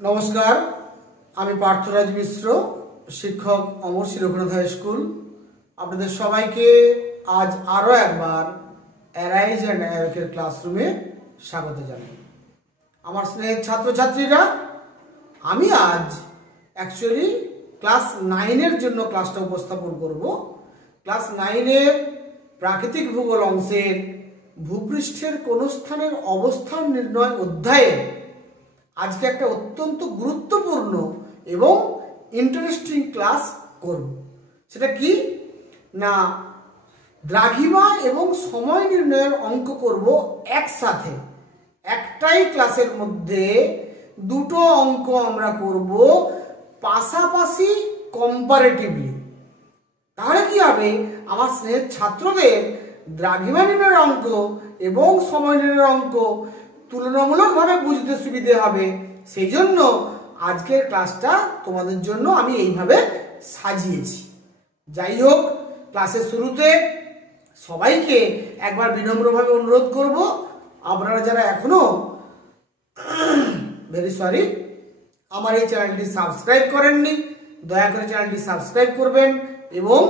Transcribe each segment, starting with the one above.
নমস্কার, আমি পার্থরাজ মিশ্র, শিক্ষক অমরশী রঘুনাথ হাই স্কুল। আপনাদের সবাইকে আজ আরও একবার অ্যারাইজ অ্যান্ড অ্যাওয়েকের ক্লাসরুমে স্বাগত জানাই। আমার স্নেহের ছাত্রছাত্রীরা, আমি আজ অ্যাকচুয়ালি ক্লাস 9-এর জন্য ক্লাসটা উপস্থাপন করব। ক্লাস 9-এর প্রাকৃতিক ভূগোল অংশের ভূপৃষ্ঠের কোন স্থানের অবস্থান নির্ণয় অধ্যায়ে আজকে একটা অত্যন্ত গুরুত্বপূর্ণ এবং ইন্টারেস্টিং ক্লাস করব। সেটা কি না, দ্রাঘিমা এবং সময় নির্ণয়ের অঙ্ক করব একসাথে। একটাই ক্লাসের মধ্যে দুটো অঙ্ক আমরা করব পাশাপাশি কম্পারেটিভলি। তাহলে কি হবে, আমার স্নেহের ছাত্রদের দ্রাঘিমা নির্ণয়ের অঙ্ক এবং সময় নির্ণয়ের অঙ্ক তুলনামূলকভাবে বুঝতে সুবিধে হবে। সেই জন্য আজকের ক্লাসটা তোমাদের জন্য আমি এইভাবে সাজিয়েছি। যাই হোক, ক্লাসের শুরুতে সবাইকে একবার বিনম্রভাবে অনুরোধ করব, আপনারা যারা এখনো আমার এই চ্যানেলটি সাবস্ক্রাইব করেননি, দয়া করে চ্যানেলটি সাবস্ক্রাইব করবেন এবং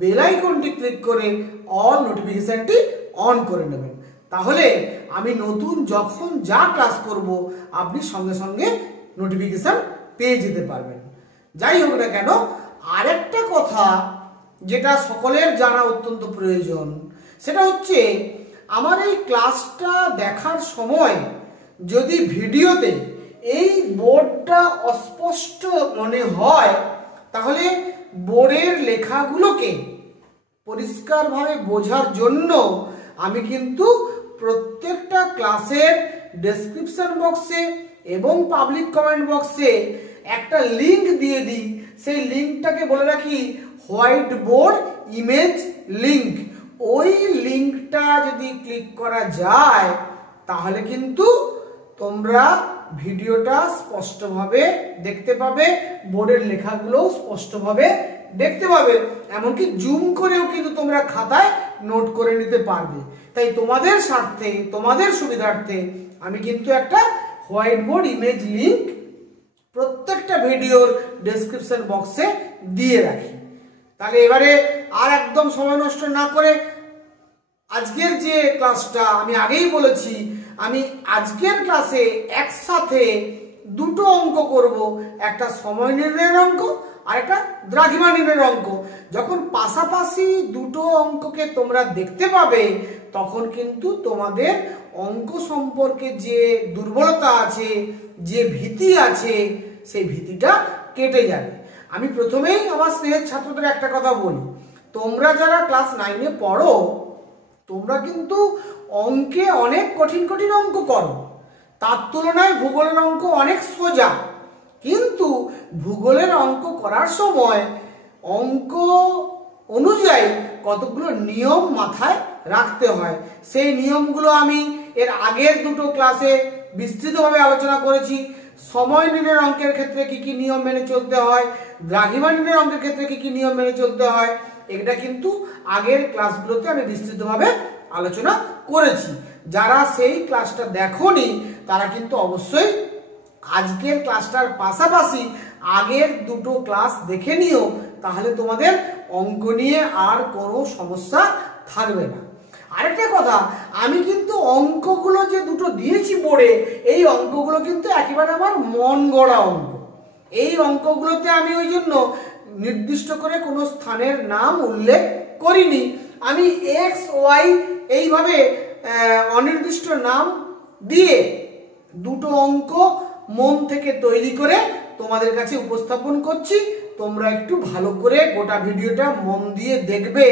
বেল আইকনটি ক্লিক করে অল নোটিফিকেশনটি অন করে নেবেন। তাহলে আমি নতুন যখন যা ক্লাস করব আপনি সঙ্গে সঙ্গে নোটিফিকেশন পেয়ে যেতে পারবেন। যাই হোক না কেন, আরেকটা কথা যেটা সকলের জানা অত্যন্ত প্রয়োজন, সেটা হচ্ছে আমার এই ক্লাসটা দেখার সময় যদি ভিডিওতে এই বোর্ডটা অস্পষ্ট মনে হয়, তাহলে বোর্ডের লেখাগুলোকে পরিষ্কারভাবে বোঝার জন্য আমি কিন্তু প্রত্যেকটা ক্লাসের ডেসক্রিপশন বক্সে এবং পাবলিক কমেন্ট বক্সে একটা লিংক দিয়ে দিই। সেই লিংকটাকে বলে রাখি হোয়াইট বোর্ড ইমেজ লিংক। ওই লিংকটা যদি ক্লিক করা যায় তাহলে কিন্তু তোমরা ভিডিওটা স্পষ্টভাবে দেখতে পাবে, বোর্ডের লেখাগুলোও স্পষ্টভাবে দেখতে পাবে, এমনকি জুম করেও কিন্তু তোমরা খাতায় নোট করে নিতে পারবে। তাই তোমাদের স্বার্থে, তোমাদের সুবিধার্থে আমি কিন্তু একটা হোয়াইট বোর্ড ইমেজ লিংক প্রত্যেকটা ভিডিওর ডেসক্রিপশন বক্সে দিয়ে রাখি। তাহলে এবারে আর একদম সময় নষ্ট না করে আজকের যে ক্লাসটা আমি আগেই বলেছি, আমি আজকের ক্লাসে একসাথে দুটো অঙ্ক করব, একটা সময় নির্ণয়ের অঙ্ক আর একটা দ্রাঘিমা নির্ণয়ের অঙ্ক। যখন পাশাপাশি দুটো অঙ্ককে তোমরা দেখতে পাবে তখন কিন্তু তোমাদের অঙ্ক সম্পর্কে যে দুর্বলতা আছে, যে ভীতি আছে, সেই ভীতিটা কেটে যাবে। আমি প্রথমেই আমার স্নেহের ছাত্রদের একটা কথা বলি, তোমরা যারা ক্লাস 9-এ পড়ো তোমরা কিন্তু অঙ্কে অনেক কঠিন কঠিন অঙ্ক করো, তার তুলনায় ভূগোলের অঙ্ক অনেক সোজা। কিন্তু ভূগোলের অঙ্ক করার সময় অঙ্ক অনুযায়ী কতগুলো নিয়ম মাথায় রাখতে হয়। সেই নিয়মগুলো আমি এর আগের দুটো ক্লাসে বিস্তৃতভাবে আলোচনা করেছি। সময় নির্ণয়ের অঙ্কের ক্ষেত্রে কি কি নিয়ম মেনে চলতে হয়, দ্রাঘিমা নির্ণয়ের অঙ্কের ক্ষেত্রে কি কি নিয়ম মেনে চলতে হয়, এটা কিন্তু আগের ক্লাসগুলোতে আমি বিস্তৃতভাবে আলোচনা করেছি। যারা সেই ক্লাসটা দেখোনি তারা কিন্তু অবশ্যই আজকের ক্লাসটার পাশাপাশি আগের দুটো ক্লাস দেখে নিও, তাহলে তোমাদের অঙ্ক নিয়ে আর কোনো সমস্যা থাকবে না। আরেকটা কথা, আমি কিন্তু অঙ্কগুলো যে দুটো দিয়েছি বোর্ডে, এই অঙ্কগুলো কিন্তু একেবারে আমার মন গড়া অঙ্ক। এই অঙ্কগুলোতে আমি ওই জন্য নির্দিষ্ট করে কোনো স্থানের নাম উল্লেখ করিনি। আমি এক্স ওয়াই এইভাবে অনির্দিষ্ট নাম দিয়ে দুটো অঙ্ক মন থেকে তৈরি করে তোমাদের কাছে উপস্থাপন করছি। তোমরা একটু ভালো করে গোটা ভিডিওটা মন দিয়ে দেখবে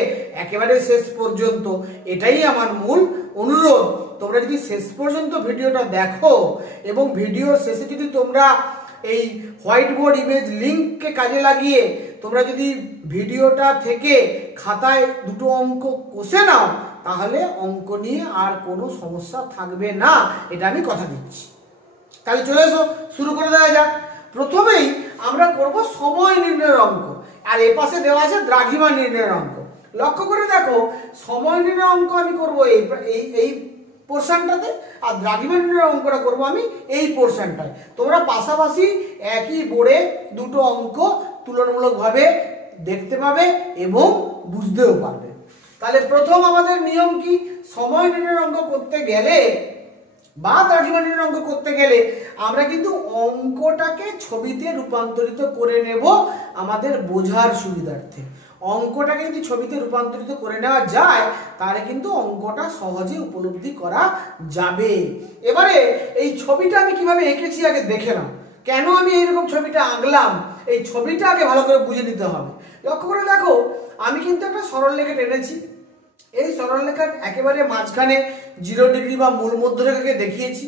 একেবারে শেষ পর্যন্ত, এটাই আমার মূল অনুরোধ। তোমরা যদি শেষ পর্যন্ত ভিডিওটা দেখো এবং ভিডিওর শেষে যদি তোমরা এই হোয়াইট বোর্ড ইমেজ লিংককে কাজে লাগিয়ে তোমরা যদি ভিডিওটা থেকে খাতায় দুটো অঙ্ক কষে নাও, তাহলে অঙ্ক নিয়ে আর কোনো সমস্যা থাকবে না, এটা আমি কথা দিচ্ছি। তাহলে চলে এসো, শুরু করে দেওয়া যাক। প্রথমেই আমরা করব সময় নির্ণয়ের অঙ্ক, আর এ পাশে দেওয়া আছে দ্রাঘিমা নির্ণয়ের অঙ্ক। লক্ষ্য করে দেখো, সময় নির্ণয়ের অঙ্ক আমি করব এই পোর্শনটাতে, আর দ্রাঘিমা নির্ণয়ের অঙ্কটা করবো আমি এই পোর্শনটায়। তোমরা পাশাপাশি একই বোর্ডে দুটো অঙ্ক তুলনামূলকভাবে দেখতে পাবে এবং বুঝতেও পারবে। তাহলে প্রথম আমাদের নিয়ম কি, সময় নির্ণয়ের অঙ্ক করতে গেলে বা দ্রাঘিমা নির্ণয়ের অঙ্ক করতে গেলে আমরা কিন্তু অঙ্কটাকে ছবিতে রূপান্তরিত করে নেব আমাদের বোঝার সুবিধার্থে। অঙ্কটাকে যদি ছবিতে রূপান্তরিত করে নেওয়া যায় তাহলে কিন্তু অঙ্কটা সহজে উপলব্ধি করা যাবে। এবারে এই ছবিটা আমি কিভাবে এঁকেছি আগে দেখে নাও। কেন আমি এইরকম ছবিটা আঁকলাম, এই ছবিটা আগে ভালো করে বুঝে নিতে হবে। লক্ষ্য করে দেখো, আমি কিন্তু একটা সরলরেখা টেনেছি। এই সরলরেখার একেবারে মাঝখানে 0 ডিগ্রি বা মূল মধ্যরেখাকে দেখিয়েছি।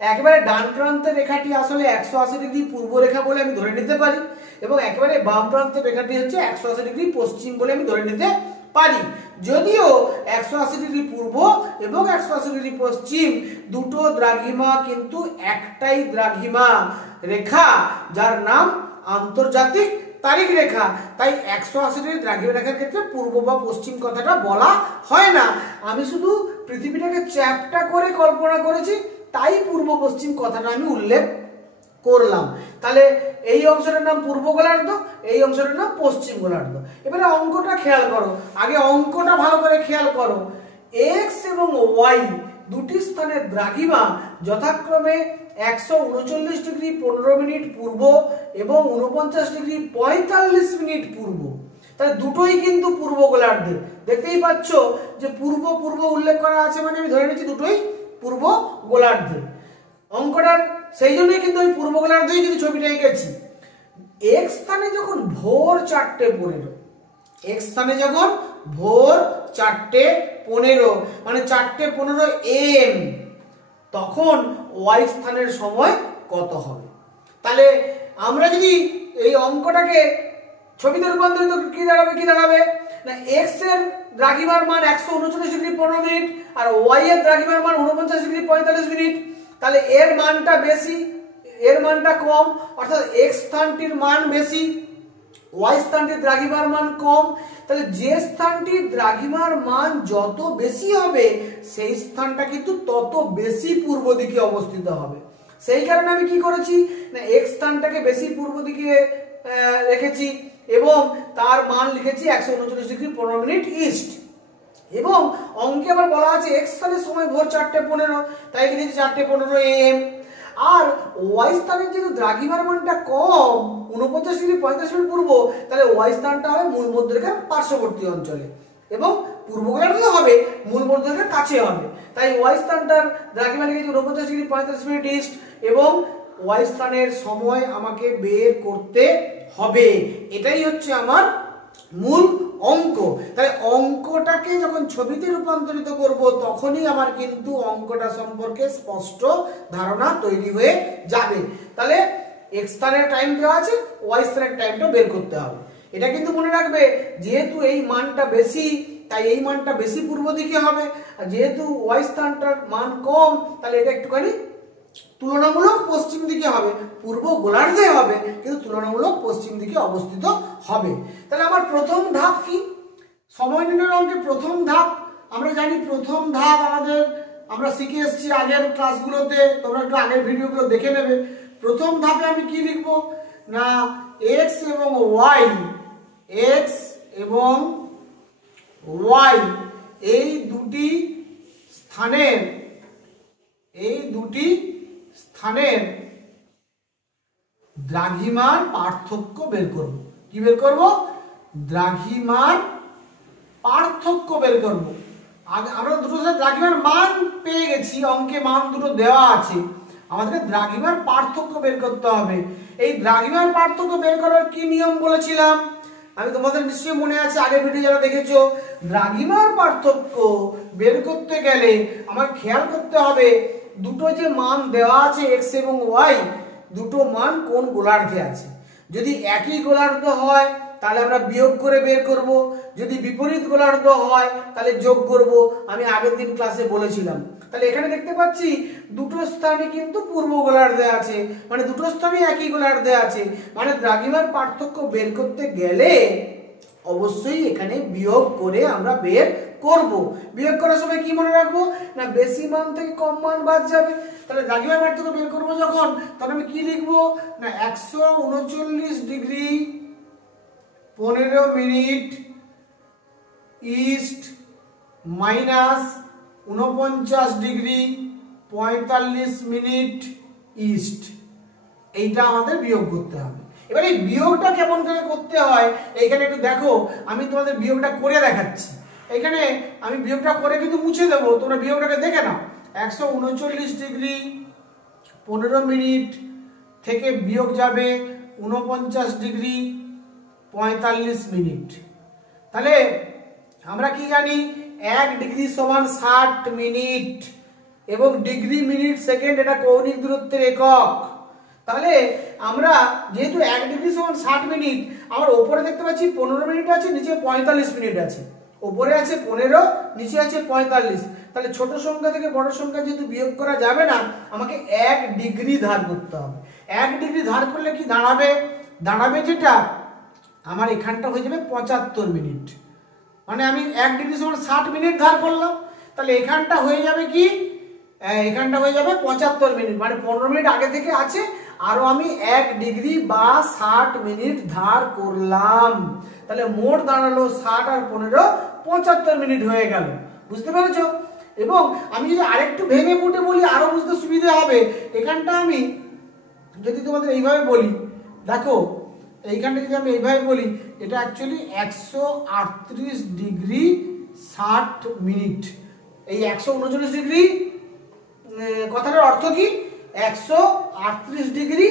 একেবারে ডান প্রান্তের রেখাটি আসলে 180 ডিগ্রি পূর্ব রেখা বলে আমি ধরে নিতে পারি, এবং একেবারে বাম প্রান্তের রেখাটি হচ্ছে 180 ডিগ্রি পশ্চিম বলে আমি ধরে নিতে পারি। যদিও 180 ডিগ্রি পূর্ব এবং 180 ডিগ্রি পশ্চিম দুটো দ্রাঘিমা কিন্তু একটাই দ্রাঘিমা রেখা, যার নাম আন্তর্জাতিক তারিখ রেখা। তাই 180 ডিগ্রি দ্রাঘিমা রেখার ক্ষেত্রে পূর্ব বা পশ্চিম কথাটা বলা হয় না। আমি শুধু পৃথিবীটাকে চ্যাপ্টা করে কল্পনা করেছি, তাই পূর্ব পশ্চিম কথাটা আমি উল্লেখ করলাম। তাহলে এই অংশটার নাম পূর্ব গোলার্ধ, এই অংশটার নাম পশ্চিম গোলার্ধ। এবারে অঙ্কটা খেয়াল করো, আগে অঙ্কটা ভালো করে খেয়াল করো। এক্স এবং ওয়াই দুটি স্থানের দ্রাঘিমা যথাক্রমে 139 ডিগ্রি 15 মিনিট পূর্ব এবং 49 ডিগ্রি 45 মিনিট পূর্ব। তাহলে দুটোই কিন্তু পূর্ব গোলার্ধের। দেখতেই পাচ্ছ যে পূর্ব পূর্ব উল্লেখ করা আছে, মানে আমি ধরে নিচ্ছি দুটোই পূর্ব গোলার্ধের। অঙ্কটার সেই জন্যই কিন্তু ওই পূর্ব গোলার্ধেই কিন্তু ছবিটা এঁকেছি। এক স্থানে যখন ভোর 4:15, এক স্থানে যখন ভোর 4:15 মানে 4:15 AM, তখন ওয়াই স্থানের সময় কত হবে? তাহলে আমরা যদি এই অঙ্কটাকে ছবিতে রূপান্তরিত কি দাঁড়াবে না, এক্স এর দ্রাঘিমার মান 139 ডিগ্রি 15 মিনিট আর ওয়াই এর দ্রাঘিমার মান 49 ডিগ্রি 45 মিনিট। তাহলে এর মানটা বেশি, এর মানটা কম, অর্থাৎ এক্স স্থানটির মান বেশি, ওয়াই স্থানটির দ্রাঘিমার মান কম। তাহলে যে স্থানটির দ্রাঘিমার মান যত বেশি হবে সেই স্থানটা কিন্তু তত বেশি পূর্ব দিকে অবস্থিত হবে। সেই কারণে আমি কি করেছি না, এক্স স্থানটাকে বেশি পূর্ব দিকে রেখেছি এবং তার মান লিখেছি 139 ডিগ্রি 15 মিনিট ইস্ট। এবং অঙ্কে আবার বলা আছে এক্স স্থানের সময় ভোর 4:15, তাই লিখেছি 4:15 AM। আর ওয়াই স্থানের যেহেতু দ্রাঘিমার মানটা কম, 49 ডিগ্রি 45 মিনিট পূর্ব, তাহলে ওয়াই স্থানটা হবে মূল মধ্যরেখার পার্শ্ববর্তী অঞ্চলে এবং পূর্ব গোলার্ধ হবে মূল মধ্যরেখার কাছে হবে। তাই ওয়াই স্থানটার দ্রাঘিমা লিখেছি 49 ডিগ্রি 45 মিনিট ইস্ট এবং ওয়াই স্থানের সময় আমাকে বের করতে হবে। এটাই হচ্ছে আমার মূল অঙ্ক। তাই অঙ্কটাকে যখন ছবিতে রূপান্তরিত করব তখনই আমার কিন্তু অঙ্কটা সম্পর্কে স্পষ্ট ধারণা তৈরি হয়ে যাবে। তাহলে এক্স স্থানের টাইম দেওয়া আছে, ওয়াই স্থানের টাইমটা বের করতে হবে। এটা কিন্তু মনে রাখবে, যেহেতু এই মানটা বেশি তাই এই মানটা বেশি পূর্ব দিকে হবে, আর যেহেতু ওয়াই স্থানটার মান কম তাহলে এটা একটুখানি তুলনামূলক পশ্চিম দিকে হবে, পূর্ব গোলার্ধে হবে কিন্তু তুলনামূলক পশ্চিম দিকে অবস্থিত হবে। তাহলে আমার প্রথম ধাপ কি, সময় নির্ণয়ের অঙ্কের প্রথম ধাপ আমরা জানি। প্রথম ধাপ আমরা শিখে এসেছি আগের ক্লাসগুলোতে, তোমরা একটু আগের ভিডিওগুলো দেখে নেবে। প্রথম ধাপে আমি কি লিখবো না, এক্স এবং ওয়াই, এক্স এবং ওয়াই এই দুটি স্থানের দ্রাঘিমার পার্থক্য বের করব। কি বের করব? দ্রাঘিমার পার্থক্য বের করব। আমরা দুটো দ্রাঘিমার মান পেয়ে গেছি, অঙ্কে মান দুটো দেওয়া আছে, আমাদের দ্রাঘিমার পার্থক্য বের করতে হবে। এই দ্রাঘিমার পার্থক্য বের করার কি নিয়ম বলেছিলাম আমি তোমাদের নিশ্চয়ই মনে আছে, আগের ভিডিও যারা দেখেছো। দ্রাঘিমার পার্থক্য বের করতে গেলে আমার খেয়াল করতে হবে দুটো যে মান দেওয়া আছে এক্স এবং ওয়াই, দুটো মান কোন গোলার্ধে আছে। যদি একই গোলার্ধ হয় তাহলে আমরা বিয়োগ করে বের করব, যদি বিপরীত গোলার্ধ হয় তাহলে যোগ করব। আমি আগের দিন ক্লাসে বলেছিলাম। তাহলে এখানে দেখতে পাচ্ছি দুটো স্থানই কিন্তু পূর্ব গোলার্ধে আছে, মানে দুটো স্থানই একই গোলার্ধে আছে, মানে দ্রাঘিমার পার্থক্য বের করতে গেলে অবশ্যই এখানে বিয়োগ করে আমরা বের করব। বিয়োগ করার সময় কি মনে রাখবো না বেশি মান থেকে কম মান বাদ যাবে। তাহলে দ্রাঘিমার পার্থক্য বের করবো যখন, তখন আমি কি লিখবো না 139 degree 15 minute east minus 49 degree 45 minute east, এইটা আমাদের বিয়োগ করতে হবে। এবার এই বিয়োগটা কেমন করে করতে হয় এইখানে একটু দেখো, আমি তোমাদের বিয়োগটা করে দেখাচ্ছি। এখানে আমি বিয়োগটা করে কিন্তু মুছে দেবো, তোমরা বিয়োগটাকে দেখে নাও। 139 ডিগ্রি 15 মিনিট থেকে বিয়োগ যাবে 49 ডিগ্রি 45 মিনিট। তাহলে আমরা কি জানি 1 ডিগ্রি সমান 60 মিনিট এবং ডিগ্রি মিনিট সেকেন্ড এটা কৌণিক দূরত্বের একক। তাহলে আমরা যেহেতু 1 ডিগ্রি সমান 60 মিনিট, আমার উপরে দেখতে পাচ্ছি 15 মিনিট আছে, নিচে 45 মিনিট আছে। উপরে আছে 15, নিচে আছে 45। তাহলে ছোট সংখ্যা থেকে বড় সংখ্যা যেহেতু বিয়োগ করা যাবে না, আমাকে 1 ডিগ্রি ধার করতে হবে। 1 ডিগ্রি ধার করলে কি দাঁড়াবে, দাঁড়াবে যেটা আমার এখানটা হয়ে যাবে 75 মিনিট। মানে আমি 1 ডিগ্রি সমান 60 মিনিট ধার করলাম, তাহলে এখানটা হয়ে যাবে কি, এখানটা হয়ে যাবে 75 মিনিট, মানে 15 মিনিট আগে থেকে আছে, আরো আমি 1 ডিগ্রি বা 60 মিনিট ধার করলাম। তাহলে মোট দাঁড়ালো 60 আর 15 75 মিনিট হয়ে গেল। বুঝতে পেরেছো? এবং আমি যদি আরেকটু ভেঙে ফুটে বলি আরো বুঝতে সুবিধা হবে। এখানটা আমি যদি তোমাদের এইভাবে বলি, দেখো এইখানটা যদি আমি এইভাবে বলি, এটা অ্যাকচুয়ালি 138 ডিগ্রি 60 মিনিট। এই 139 ডিগ্রি কথাটার অর্থ কি 138 ডিগ্রি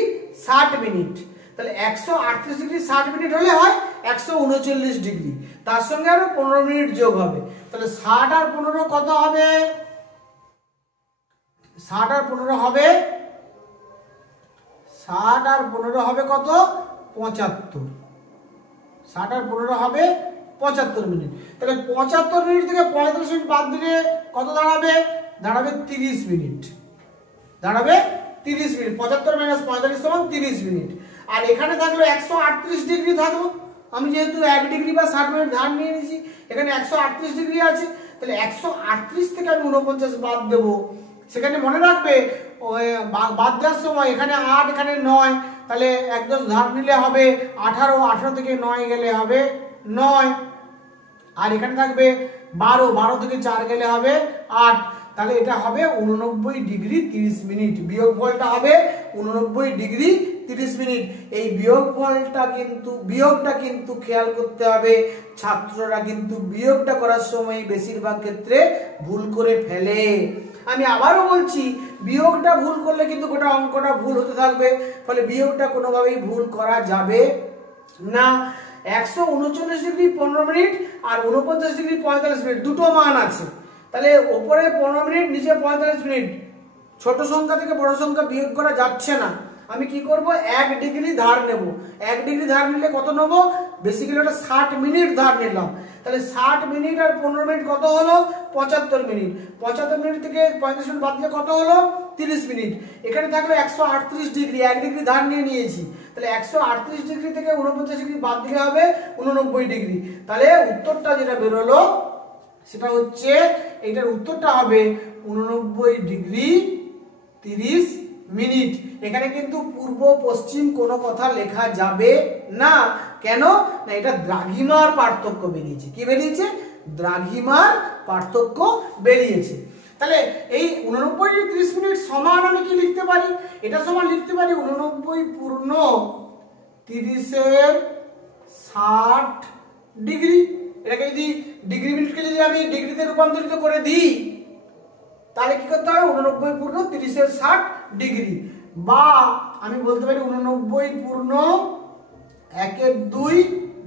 60 মিনিট। তাহলে 138 ডিগ্রি 60 মিনিট হলে হয় 139 ডিগ্রি, তার সঙ্গে আরো 15 মিনিট যোগ হবে। তাহলে 60 আর 15 কত হবে, 60 আর 15 হবে, 60 আর 15 হবে কত 75। 60 আর 15 হবে 75 মিনিট। তাহলে 75 মিনিট থেকে 45 মিনিট বাদ দিলে কত দাঁড়াবে, দাঁড়াবে 30 মিনিট। দাঁড়াবে 30 মিনিট। 75 মাইনাস 45 সমান 30 মিনিট। আর এখানে থাকলো 138 ডিগ্রি থাকলো, আমি যেহেতু 1 ডিগ্রি বা 60 মিনিট ধার নিয়ে নিয়েছি, এখানে 138 ডিগ্রি আছে। তাহলে 138 থেকে আমি 49 বাদ দেবো। সেখানে মনে রাখবে বাদ দেওয়ার সময় এখানে 8 এখানে 9, তাহলে 1 ধার নিলে হবে 18, 18 থেকে 9 গেলে হবে 9। আর এখানে থাকবে 12, 12 থেকে 4 গেলে হবে 8। তাহলে এটা হবে 89 ডিগ্রি 30 মিনিট। বিয়োগফলটা হবে 89 ডিগ্রি 30 মিনিট। এই বিয়োগটা কিন্তু খেয়াল করতে হবে, ছাত্ররা কিন্তু বিয়োগটা করার সময় বেশিরভাগ ক্ষেত্রে ভুল করে ফেলে। আমি আবারও বলছি, বিয়োগটা ভুল করলে কিন্তু গোটা অঙ্কটা ভুল হতে থাকবে, ফলে বিয়োগটা কোনোভাবেই ভুল করা যাবে না। 139 ডিগ্রি 15 মিনিট আর 49 ডিগ্রি 45 মিনিট দুটো মান আছে। তাহলে উপরে 15 মিনিট, নিচে 45 মিনিট। ছোট সংখ্যা থেকে বড় সংখ্যা বিয়োগ করা যাচ্ছে না। আমি কি করব, 1 ডিগ্রি ধার নেব। 1 ডিগ্রি ধার নিলে কত নেব, বেসিক্যালি ওটা 60 মিনিট ধার নিলাম। তাহলে 60 মিনিট আর 15 মিনিট কত হলো 75 মিনিট। 75 মিনিট থেকে 45 মিনিট বাদ দিলে কত হলো 30 মিনিট। এখানে থাকলো 138 ডিগ্রি, 1 ডিগ্রি ধার নিয়ে নিয়েছি। তাহলে 138 ডিগ্রি থেকে 49 ডিগ্রি বাদ দিলে হবে 89 ডিগ্রি। তাহলে উত্তরটা যেটা বেরোলো সেটা হচ্ছে, এটার উত্তরটা হবে 89 ডিগ্রি 30 মিনিট। এখানে কিন্তু পূর্ব পশ্চিম কোনো কথা লেখা যাবে না। কেন না, এটা দ্রাঘিমার পার্থক্য বেরিয়েছে। কি বেরিয়েছে, দ্রাঘিমার পার্থক্য বেরিয়েছে। তাহলে এই 89 ডিগ্রি 30 মিনিট সমান আমি কি লিখতে পারি, এটা সমান লিখতে পারি 89 পূর্ণ 30-এর 60 ডিগ্রি। এটাকে যদি ডিগ্রি মিনিটকে যদি আমি ডিগ্রিতে রূপান্তরিত করে দিই, তাহলে কি করতে হবে 89 পূর্ণ 30-এর 60 ডিগ্রি, বা আমি বলতে পারি 89 পূর্ণ 1/2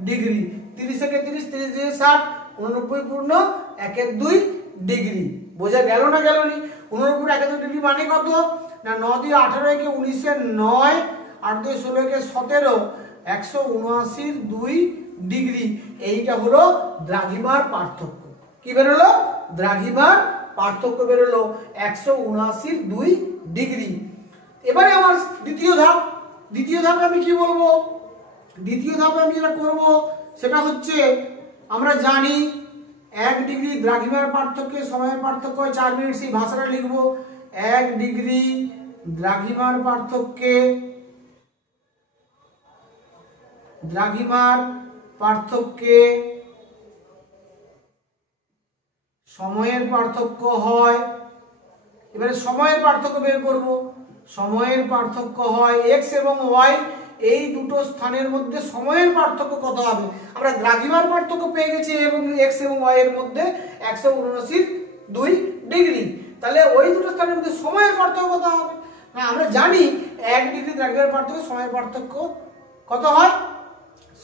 ডিগ্রি। 30 একে 30, 30 দিয়ে 60, 89 পূর্ণ 1/2 ডিগ্রি। বোঝা গেল না গেলনি? 89 পূর্ণ 1/2 ডিগ্রি মানে কত না, 9 দিয়ে 18 একে 19-এর 9, 8 দিয়ে 16 একে 17, 179 ডিগ্রি। এইটা হলো দ্রাঘিমার পার্থক্য। কি বেরোলো, দ্রাঘিমার পার্থক্য বেরোলো 179 ডিগ্রি। এবারে আমার দ্বিতীয় ধাপে আমি কি বলবো, দ্বিতীয় ধাপে আমি যেটা করব সেটা হচ্ছে, আমরা জানি 1 ডিগ্রি দ্রাঘিমার পার্থক্য সময়ের পার্থক্য 4 মিনিট, সেই ভাষাটা লিখবো। 1 ডিগ্রি দ্রাঘিমার পার্থক্যে সময়ের পার্থক্য হয়। এবারে সময়ের পার্থক্য বের করব। সময়ের পার্থক্য হয় x এবং y, এই দুটো স্থানের মধ্যে সময়ের পার্থক্য কত হবে? আমরা দ্রাঘিমার পার্থক্য পেয়ে গেছি এবং x এবং y এর মধ্যে 179 ডিগ্রি। তাহলে ওই দুটো স্থানের মধ্যে সময়ের পার্থক্য কত হবে? না, আমরা জানি 1 ডিগ্রি দ্রাঘিমার পার্থক্য সময়ের পার্থক্য কত হয়?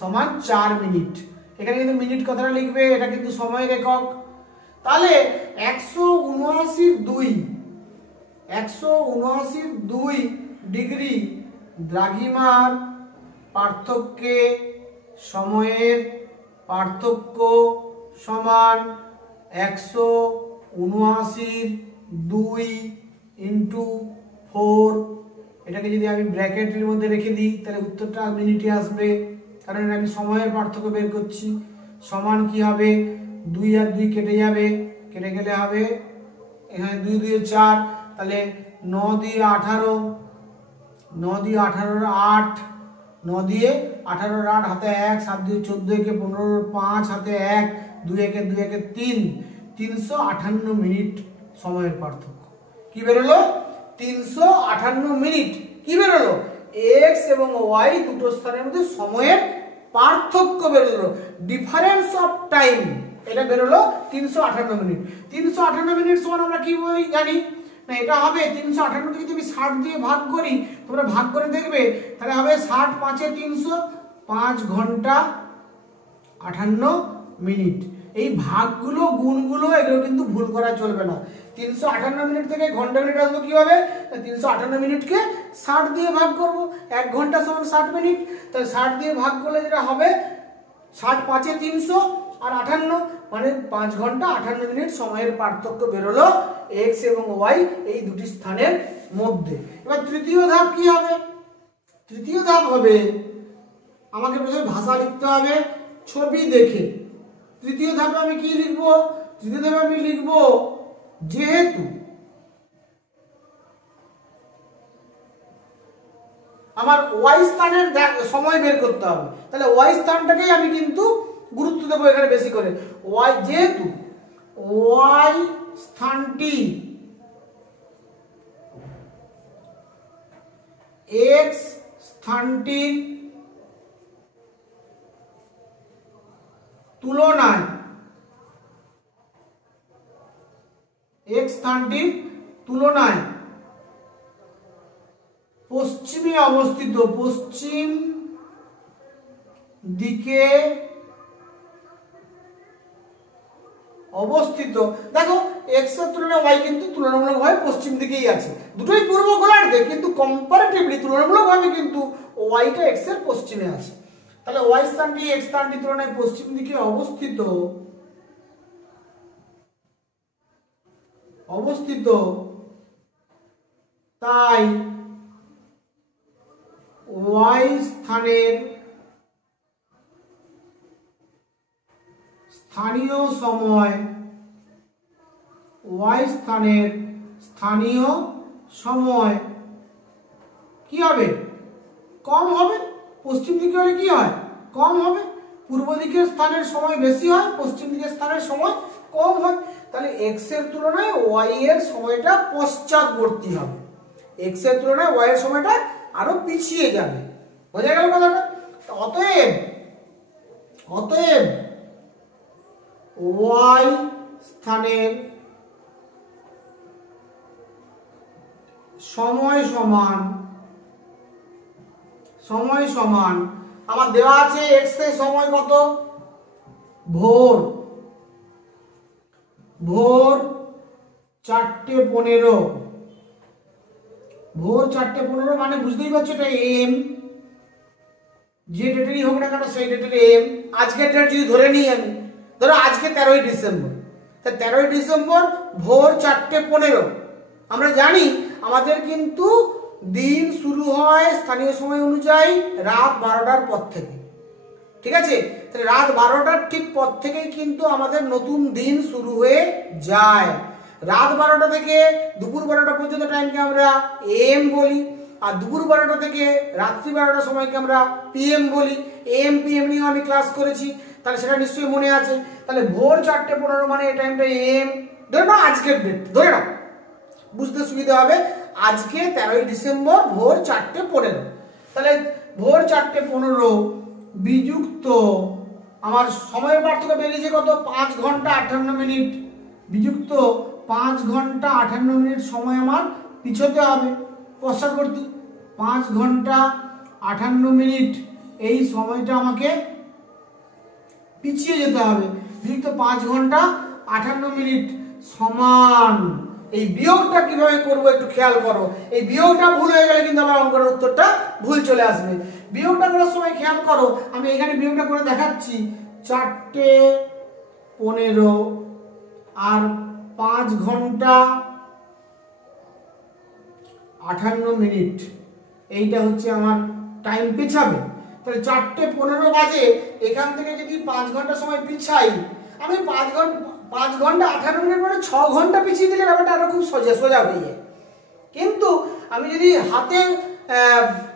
সমান 4 মিনিট। এখানে কিন্তু মিনিট কথাটা লিখবে, এটা কিন্তু সময়ের একক। তাহলে 179 ডিগ্রি দ্রাঘিমার পার্থক্যে সময়ের পার্থক্য সমান 179 ইন্টু 4। এটাকে যদি আমি ব্র্যাকেটের মধ্যে রেখে দিই তাহলে উত্তরটা মিনিটে আসবে, কারণ আমি সময়ের পার্থক্য বের করছি। সমান কি হবে? 2 আর 2 কেটে যাবে, কেটে গেলে হবে এখানে 2 2 4, তাহলে 9 দিয়ে 18, 9 দিয়ে 18 8, 9 দিয়ে 18 8 হাতে 1, 7 দিয়ে 14 কে 15 5 হাতে 1, 2 একে 2 একে 3, 358 মিনিট সময়ের পার্থক্য। কি বেরোলো? 358 মিনিট। কি বেরোলো? x এবং y দুটো স্থানের মধ্যে সময়ের পার্থক্য বেরোলো, ডিফারেন্স অফ টাইম। এটা বেরোলো 358 মিনিট। 358 মিনিট সমান আমরা কি বলি জানি না? এটা হবে 358 কে যদি 60 দিয়ে ভাগ করি, তোমরা ভাগ করে দেখবে, তাহলে হবে 60 5 এ 300, 5 ঘন্টা 58 মিনিট। এই ভাগগুলো গুণগুলো এগুলো কিন্তু ভুল করা চলবে না। 358 মিনিট থেকে ঘন্টা মিনিট আসবে কি হবে? 358 মিনিটকে 60 দিয়ে ভাগ করব, 1 ঘন্টা সমান 60 মিনিট। তাহলে 60 দিয়ে ভাগ করলে যেটা হবে 60 5 এ 300 আর 58, মানে 5 ঘন্টা 58 মিনিট সময়ের পার্থক্য বেরোলো x এবং y এই দুটি স্থানের মধ্যে। এবার তৃতীয় ধাপ কি হবে? তৃতীয় ধাপ হবে আমাকে প্রথমে ভাষা লিখতে হবে ছবি দেখে। তৃতীয় ধাপে আমি কি লিখবো? তৃতীয় ধাপে আমি লিখবো যেহেতু আমার y স্থানের সময় বের করতে হবে, তাহলে y স্থানটাকেই আমি কিন্তু গুরুত্ব দেবো এখানে বেশি করে। y যেহেতু y স্থানটি x স্থানটির তুলনায় পশ্চিমে অবস্থিত, পশ্চিম দিকে অবস্থিত। দেখো x এর তুলনায় y কিন্তু তুলনামূলকভাবে পশ্চিম দিকেই আছে, দুটোই পূর্ব গোলার্ধে, কিন্তু কম্পারেটিভলি তুলনামূলকভাবে কিন্তু y টা x এর পশ্চিমে আছে। তাহলে y স্থানটি x স্থানটির তুলনায় পশ্চিম দিকে অবস্থিত, তাই y স্থানের স্থানীয় সময় কি হবে? কম হবে। পশ্চিম দিকে হলে কি হয়? কম হবে। পূর্ব দিকের স্থানের সময় বেশি হয়, পশ্চিম দিকের স্থানের সময় কম হয়। তাহলে x এর তুলনায় y এর সময়টা পশ্চাৎবর্তী হবে, x এর তুলনায় y এর সময়টা আরো পিছিয়ে যাবে। বোঝা গেল কথাটা? অতএব y স্থানের সময় সমান আমার দেওয়া আছে x এর সময় কত? ভোর 4:15। ভোর 4:15 মানে বুঝতেই পারছো এটা এম, যে ডেটেরই হোক না কেন সেই ডেটের এম। আজকের ডেট যদি ধরে নিই আমি, ধরো আজকে 13ই ডিসেম্বর, তা 13ই ডিসেম্বর ভোর 4:15। আমরা জানি আমাদের কিন্তু দিন শুরু হয় স্থানীয় সময় অনুযায়ী রাত 12টার পর থেকে, ঠিক আছে? তাহলে রাত 12টার ঠিক পর থেকেই কিন্তু আমাদের নতুন দিন শুরু হয়ে যায়। রাত 12টা থেকে দুপুর 12টা পর্যন্ত টাইমকে আমরা এম বলি, আর দুপুর 12টা থেকে রাত্রি 12টার সময়কে আমরা পিএম বলি। এম পিএম নিয়ে আমি ক্লাস করেছি, তাহলে সেটা নিশ্চয়ই মনে আছে। তাহলে ভোর 4:15 মানে এই টাইমটা এম, ধরে নাও আজকের ডেট, ধরে নাও বুঝতে সুবিধা হবে। আজকে 13ই ডিসেম্বর ভোর 4:15। তাহলে ভোর 4:15 বিযুক্ত আমার সময়ের পার্থক্য বেরিয়েছে কত? 5 ঘন্টা 58 মিনিট। বিযুক্ত 5 ঘন্টা 58 মিনিট সময় আমার পিছোতে হবে পশ্চাৎবর্তী। 5 ঘন্টা 58 মিনিট এই সময়টা আমাকে পিছিয়ে যেতে হবে। বিযুক্ত 5 ঘন্টা 58 মিনিট সমান, এই বিয়োগটা কিভাবে করব একটু খেয়াল করো। এই বিয়োগটা ভুল হয়ে গেলে কিন্তু আমার অঙ্কের উত্তরটা ভুল চলে আসবে। বিয়োগটা করার সময় খেয়াল করো, আমি এখানে বিয়োগটা করে দেখাচ্ছি। 4:15 আর 5 ঘন্টা 58 মিনিট, এইটা হচ্ছে আমার টাইম পিছাবে। তাহলে 4:15 বাজে, এখান থেকে যদি 5 ঘন্টা সময় পিছাই, আমি 5 ঘন্টা 58 মিনিট মানে 6 ঘন্টা পিছিয়ে দিলে ব্যাপারটা আরো খুব সোজা হয়ে যায়। কিন্তু আমি যদি হাতে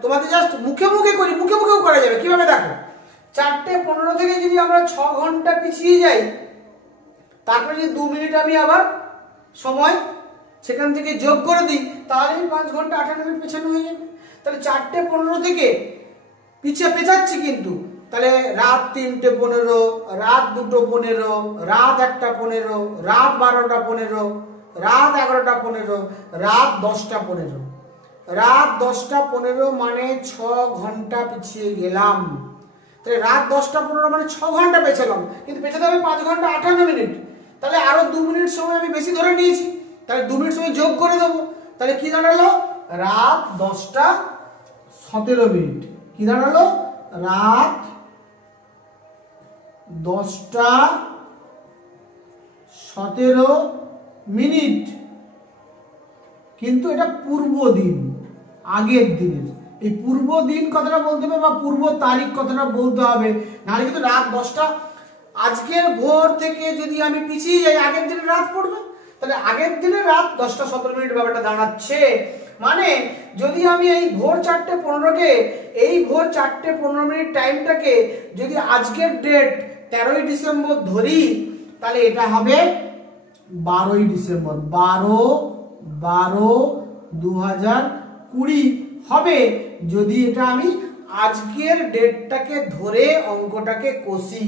তোমাদের জাস্ট মুখে মুখে করি, মুখে মুখেও করা যাবে। কিভাবে দেখো, 4:15 থেকে যদি আমরা 6 ঘন্টা পিছিয়ে যাই, তারপরে যদি 2 মিনিট আমি আবার সময় সেখান থেকে যোগ করে দিই, তাহলে 5 ঘন্টা 58 মিনিট পেছানো হয়ে যাবে। তাহলে 4:15 থেকে পেছাচ্ছি কিন্তু, তাহলে রাত 3:15, রাত 2:15, রাত 1:15, রাত 12:15, রাত 11:15, রাত 10:15। রাত 10:15 মানে 6 ঘন্টা পিছিয়ে গেলাম। তাহলে রাত 10:15 মানে 6 ঘন্টা পেছালাম, কিন্তু পেছাতে হবে 5 ঘন্টা 58 মিনিট। তাহলে আরো 2 মিনিট সময় আমি বেশি ধরে নিয়েছি, তাহলে 2 মিনিট সময় যোগ করে দেবো। তাহলে কি দাঁড়ালো? রাত 10:17 মিনিট। কি দাঁড়ালো? রাত 10:17 মিনিট। কিন্তু এটা পূর্ব দিন, আগের দিনের। এই পূর্ব দিন কথাটা বলতে হবে বা পূর্ব তারিখ কথাটা বলতে হবে, নাহলে কিন্তু রাত 10টা আজকের ভোর থেকে যদি আমি পিছিয়ে যাই, আগের দিনের রাত পড়বে। তাহলে আগের দিনের রাত 10:17 মিনিট ব্যাপারটা দাঁড়াচ্ছে। মানে যদি আমি এই ভোর 4:15কে, এই ভোর 4:15 মিনিট টাইমটাকে যদি আজকের ডেট 13ই ডিসেম্বর ধরি, তাহলে এটা হবে 12ই ডিসেম্বর। 12/12/2020 হবে যদি এটা আমি আজকের ডেটটাকে ধরে অঙ্কটাকে কষি।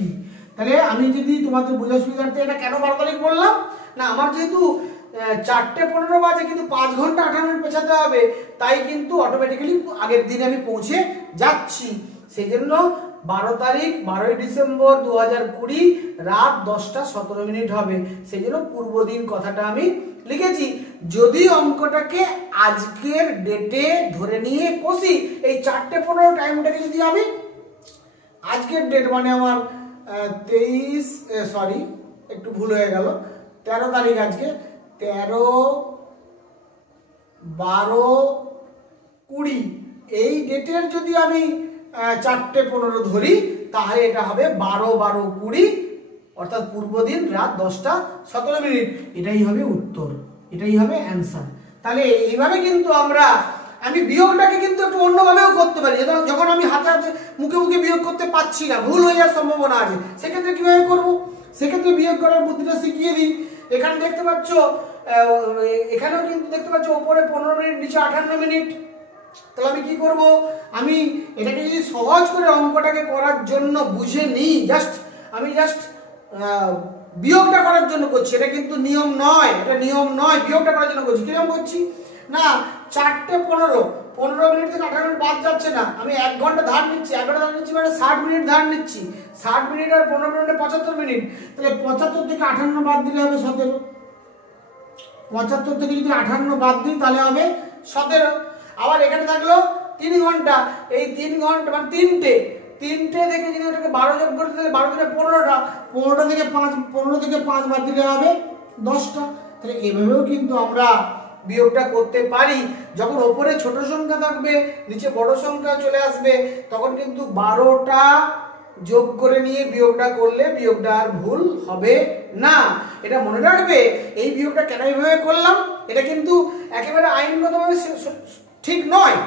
তাহলে আমি যদি তোমাদের বোঝার সুবিধার্থে এটা কেন 12 তারিখ বললাম না, আমার যেহেতু 4:15 বাজে কিন্তু 5 ঘন্টা 58 মিনিট পেছাতে হবে, তাই কিন্তু অটোমেটিক্যালি আগের দিনে আমি পৌঁছে যাচ্ছি। সেই জন্য 12 তারিখ 12ই ডিসেম্বর 2020 রাত 10:17 মিনিট হবে। সেই জন্য পূর্ব দিন কথাটা আমি লিখেছি। যদি অঙ্কটাকে আজকের ডেটে ধরে নিয়ে কষি, এই 4:15 টাইমটাকে যদি আমি আজকের ডেট মানে আমার 13 তারিখ, আজকে 13/12/20 এই ডেটের যদি আমি 4:15 ধরি, তাহলে এটা হবে 12/12/20, অর্থাৎ পূর্ব দিন রাত 10:17 মিনিট। এটাই হবে উত্তর, এটাই হবে অ্যান্সার। তাহলে এইভাবে কিন্তু আমি বিয়োগটাকে কিন্তু একটু অন্যভাবেও করতে পারি। যখন আমি হাতে মুখে মুখে বিয়োগ করতে পারছি না, ভুল হয়ে যাওয়ার সম্ভাবনা আছে, সেক্ষেত্রে কিভাবে করব? সেক্ষেত্রে বিয়োগ করার বুদ্ধিটা শিখিয়ে দিই। এখানে দেখতে পাচ্ছ, এখানেও কিন্তু দেখতে পাচ্ছ উপরে 15 মিনিট, নিচে 58 মিনিট। তাহলে আমি কি করব? আমি এটাকে যদি সহজ করে অঙ্কটাকে করার জন্য বুঝে নিই, আমি জাস্ট বিয়োগটা করার জন্য করছি, এটা কিন্তু নিয়ম নয়, এটা নিয়ম নয়। বিয়োগটা করার জন্য করছি। কিরকম করছি না, 4:15 15 মিনিট থেকে 18 মিনিট বাদ যাচ্ছে না, আমি 1 ঘন্টা ধার নিচ্ছি। 1 ঘন্টা ধার নিচ্ছি মানে 60 মিনিট ধার নিচ্ছি। 60 মিনিট আর 15 মিনিটে 75 মিনিট। তাহলে 75 থেকে 58 বাদ দিলে হবে 17। 75 থেকে যদি 58 বাদ দিই তাহলে হবে 17। আবার এখানে থাকলো 3 ঘন্টা, এই 3 ঘন্টা মানে 3টে থেকে যদি ওটাকে 12 যোগ করতে, তাহলে 12 থেকে 15টা, 15 থেকে 5 বাদ দিলে হবে 10টা। তাহলে এভাবেও কিন্তু আমরা বিয়োগটা করতে পারি। যখন ওপরে ছোট সংখ্যা থাকবে, নিচে বড় সংখ্যা চলে আসবে, তখন কিন্তু 12টা যোগ করে নিয়ে বিয়োগটা করলে বিয়োগটা আর ভুল হবে না। এটা মনে রাখবে। এই বিয়োগটা কেন এইভাবে করলাম, এটা কিন্তু একেবারে আইনগতভাবে ঠিক নয়,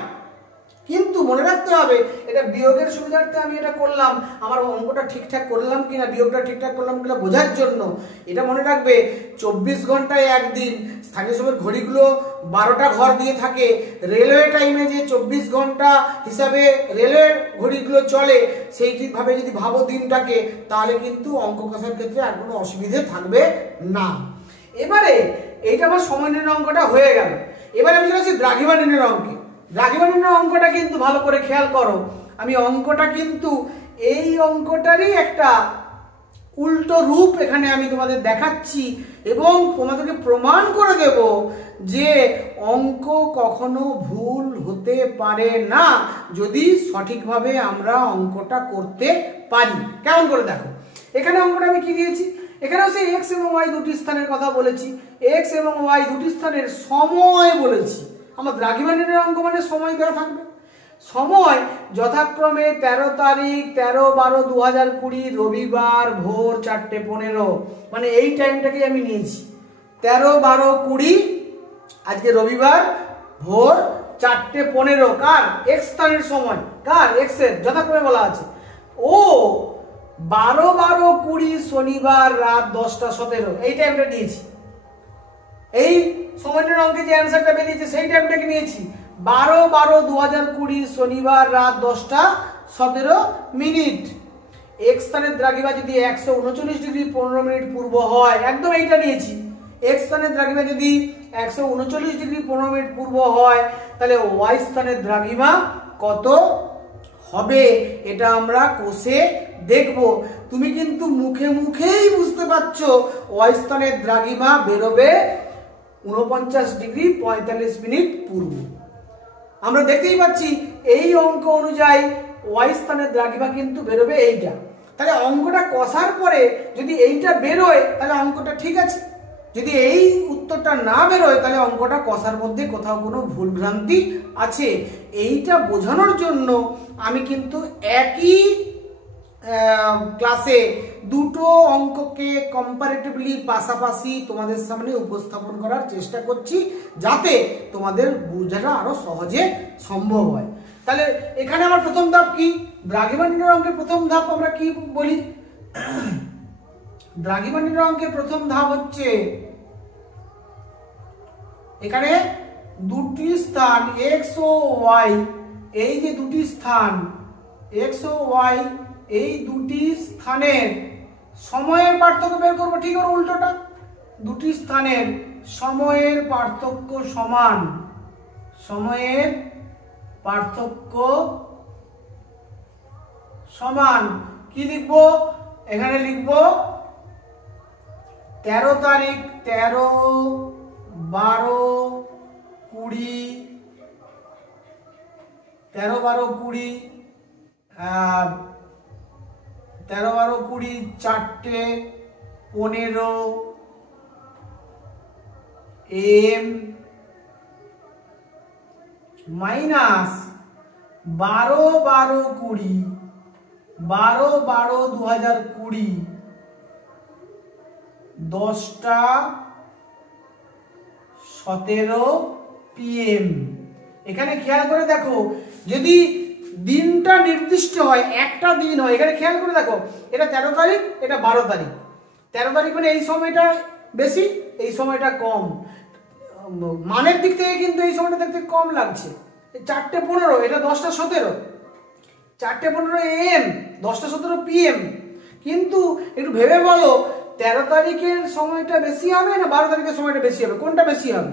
কিন্তু মনে রাখতে হবে এটা বিয়োগের সুবিধার্থে আমি এটা করলাম, আমার অঙ্কটা ঠিকঠাক করলাম কিনা, বিয়োগটা ঠিকঠাক করলাম কিনা বোঝার জন্য। এটা মনে রাখবে 24 ঘন্টায় একদিন স্থানীয় সময়ের ঘড়িগুলো 12টা ঘর দিয়ে থাকে। রেলওয়ে টাইমে যে 24 ঘন্টা হিসাবে রেলওয়ে ঘড়িগুলো চলে, সেইভাবে যদি ভাবো দিনটাকে, তাহলে কিন্তু অঙ্ক কষার ক্ষেত্রে আর কোনো অসুবিধে থাকবে না। এবারে এইটা আমার সময় নির্ণয় অঙ্কটা হয়ে গেল। এবারে আমি চলে আসছি দ্রাঘিমা নির্ণয়ের অঙ্কে। দ্রাঘিমা নির্ণয়ের অঙ্কটা কিন্তু ভালো করে খেয়াল করো, আমি অঙ্কটা কিন্তু এই অঙ্কটারই একটা উল্টো রূপ এখানে আমি তোমাদের দেখাচ্ছি এবং তোমাদেরকে প্রমাণ করে দেব যে অঙ্ক কখনো ভুল হতে পারে না যদি সঠিকভাবে আমরা অঙ্কটা করতে পারি। কেমন করে দেখো, এখানে অঙ্কটা আমি কি দিয়েছি, এখানেও সেই এক্স এবং ওয়াই দুটি স্থানের কথা বলেছি, এক্স এবং ওয়াই দুটি স্থানের সময় বলেছি। আমার দ্রাঘিমা নির্ণয়ের অঙ্ক মানে সময় দেওয়া থাকবে। সময় যথাক্রমে 13 তারিখ 13/12/2020 রবিবার ভোর 4:15, মানে এই টাইমটাকে আমি নিয়েছি 13/12/20 আজকে রবিবার ভোর 4:15। কার? এক্স স্থানের সময়, কার? এক্স এর যথাক্রমে বলা আছে। ও 12/12/20 শনিবার রাত 10:17 এই টাইমটা নিয়েছি। এই সময়টার অঙ্কে যে অ্যান্সারটা বেরিয়েছে সেই টাইমটাকে নিয়েছি 12/12/2020 শনিবার রাত 10:17। এক্স স্থানের দ্রাঘিমা যদি 139 ডিগ্রি 15 মিনিট পূর্ব হয়, একদম এইটা নিয়েছি। এক্স স্থানের দ্রাঘিমা যদি 139 ডিগ্রি 15 মিনিট পূর্ব হয়, তাহলে ওয়াই স্থানের দ্রাঘিমা কত হবে এটা আমরা কোষে দেখব। তুমি কিন্তু মুখে মুখেই বুঝতে পারছো ওয়াই স্থানের দ্রাঘিমা বেরোবে 49 ডিগ্রি 45 মিনিট পূর্ব। আমরা দেখতেই পাচ্ছি এই অঙ্ক অনুযায়ী ওয়াই স্থানের দ্রাঘিমা কিন্তু বেরোবে এইটা। তাহলে অঙ্কটা কষার পরে যদি এইটা বেরোয় তাহলে অঙ্কটা ঠিক আছে, যদি এই উত্তরটা না বেরোয় তাহলে অঙ্কটা কষার মধ্যে কোথাও কোনো ভুল ভ্রান্তি আছে। এইটা বোঝানোর জন্য আমি কিন্তু একই ক্লাসে দুটো অঙ্ককে কম্পারেটিভলি পাশাপাশি তোমাদের সামনে উপস্থাপন করার চেষ্টা করছি, যাতে তোমাদের বোঝাটা আরো সহজে সম্ভব হয়। তাহলে এখানে আমার প্রথম ধাপ কি? দ্রাঘিমা নির্ণয়ের অঙ্কের প্রথম ধাপ আমরা কি বলি? দ্রাঘিমা নির্ণয়ের অঙ্কের প্রথম ধাপ হচ্ছে এখানে দুটি স্থান এক্স ও ওয়াই, এই যে দুটি স্থান এক্স ও ওয়াই, এই দুটি স্থানের সময়ের পার্থক্য বের করবো। ঠিক ওর উল্টোটা, দুটি স্থানের সময়ের পার্থক্য সমান, সময়ের পার্থক্য সমান। কি লিখবো? এখানে লিখবো 13 তারিখ 13/12/20 13/12/20 13/12/20 4:15 AM মাইনাস 12/12/20 12/12/2020 10:17 PM। এখানে খেয়াল করে দেখো, যদি দিনটা নির্দিষ্ট হয়, একটা দিন হয়, এখানে খেয়াল করে দেখো এটা 13 তারিখ এটা 12 তারিখ। 13 তারিখ মানে এই সময়টা বেশি, এই সময়টা কম, মানের দিক থেকে কিন্তু এই সময়টা দেখতে কম লাগছে। 4:15 এটা 10:17, 4:15 AM 10:17 PM। কিন্তু একটু ভেবে বলো 13 তারিখের সময়টা বেশি হবে না 12 তারিখের সময়টা বেশি হবে? কোনটা বেশি হবে?